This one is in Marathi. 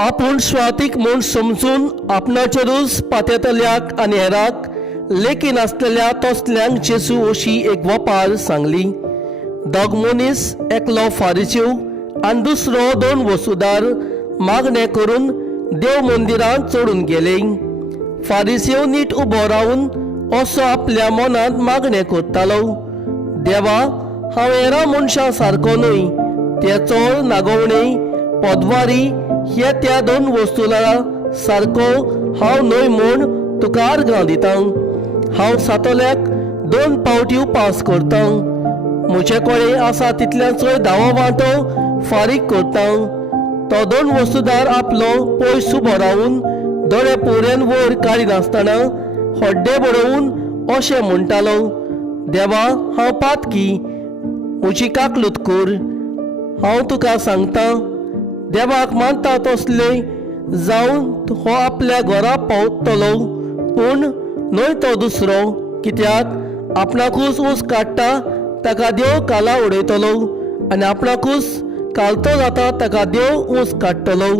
आपूण स्वातीक म्हूण समजून आपणाचेरूच पातयेतल्याक आनी हेराक लेकी नासलेल्या तसल्यांक जेसू अशी एक वपार सांगली. दोग मनीस, एकलो फारिसेव आनी दुसरो 2 वसूदार मागणें करून देव मंदिरांत चडून गेले. फारिसेव नीट उबो रावन असो आपल्या मनांत मागणें करतालो, देवा, हांव हेरां मनशां सारको न्हय, ते चोर, नागोवणी, पोदवारी हे त्या 2 वस्तुदारां सारको हांव न्हय म्हूण तुका आर्गां दितां. हांव सातोल्याक 2 पावटी उपास करतां. म्हजे कडेन आसा तितल्या चड दावो वांटो फारीक करतां. तो 2 वस्तुदार आपलो पयस उबो रावन दोळे पोरेन वयर काडिनासतना हड्डे बडोवन अशें म्हणटालो, देवा, हांव पातकी, म्हजी काकलूत कर. हांव तुका सांगतां, देवाक मानता तसले जावन हो आपल्या घरा पावतलो, पूण न्हय तो दुसरो, कित्याक आपणाकूच ऊस काडटा ताका देव काला उडयतलो आनी आपणाकूच कालतो जाता ताका देव ऊस काडटलो.